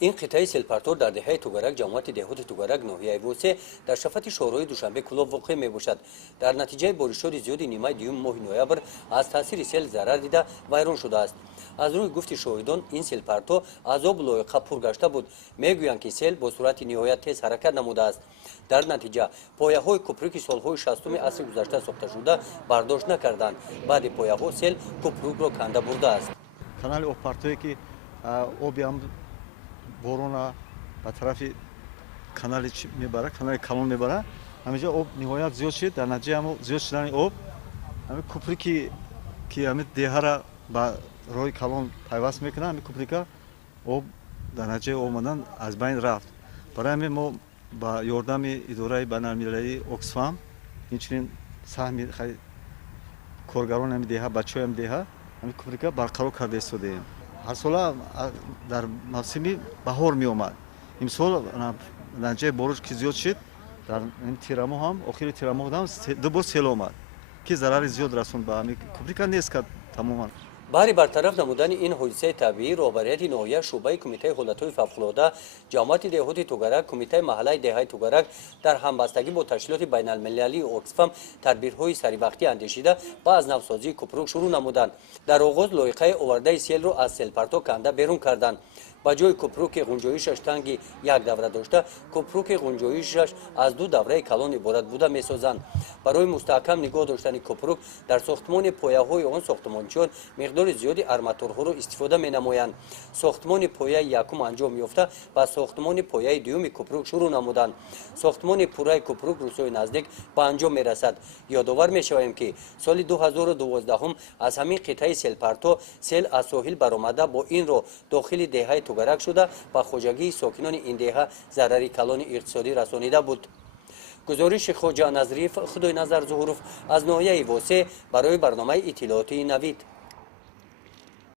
این قطعه سلپارتور در دهه توگرک جماعت دهات توگرک ناحیه ووسه در شفت شورای دوشنبه کلوب واقع می باشد. در نتیجه بارش‌های زیادی نیمه دیوم ماه نوامبر از تاثیر سیل ضرر دیده ویران شده است. از روی گفت شاهدان این سلپارتو از آب لایقه پر گشته بود. میگویند که سیل با سرعت نهایت تیز حرکت نموده است. در نتیجه پایه‌های کوپریک سال‌های 60 عصر گذشته ساخته شده برداشت نکردند. بعد پایه‌ها سیل کوپریک را کنده برده است. کانال اوپارتویی که آبی هم بارون به طرف کانال میبره، کانال کلون میبره، همینجا آب نهایت زیاد شد. در نتیجه هم زیاد شدن آب همین کوپریکی که همین دیه را با روی کلون پیوست میکنه، همین کوپریکا آب در نتیجه آمدن از بین رفت. برای همین ما با یاردم اداره بین‌المللی اوکسفام اینچنین سهم خیلی کارگران همین دیه بچه‌های همین دیه همین کوپریکا برقرار کرده ایستادیم. هر سال در موسم بهار می آمد. امسال نتیجه بارش که زیاد شد در این تیرامو هم آخر تیرامو هم دو بار سیل آمد که ضرر زیاد رسوند به همین کوپریکا نیست که تماما. برای برطرف نمودن این حادثه طبیعی رهبریت ناحیه شعبه کمیته حالت‌های فوق‌العاده جماعت دهات توگرک کمیته محله دهه توگرک در همبستگی با تشکیلات بین‌المللی اوکسفام تدبیرهای سریع اندیشیده و از نوسازی کوپریک شروع نمودند. در آغاز لایقه آورده سیل را از سلپارتو کنده بیرون کردند. با جای کوپریک غنجایشش تنگی یک دوره داشته، کوپریک غنجایشش از دو دوره کلان عبارت بوده می‌سازند. برای مستحکم نگاه داشتن کوپریک در ساختمان پایه‌های آن ساختمانچیان مقدار زیادی آرماتورها را استفاده می‌نمایند. ساختمان پایه یکم انجام یافته و ساختمان پایه دوم کوپریک شروع نمودند. ساختمان پوره کوپریک روزهای نزدیک به انجام می‌رسد. یادآور می‌شویم که سال 2012 از همین قطعه سلپارتو سیل از ساحل برآمده با این را داخل دهه توگرک شده و خواجگی ساکنان این دهه ضرری کلان اقتصادی رسانیده بود. گزارش خواجه نظریف خدای نظر ظهورف از ناحیه ووسه برای برنامه اطلاعاتی نوید.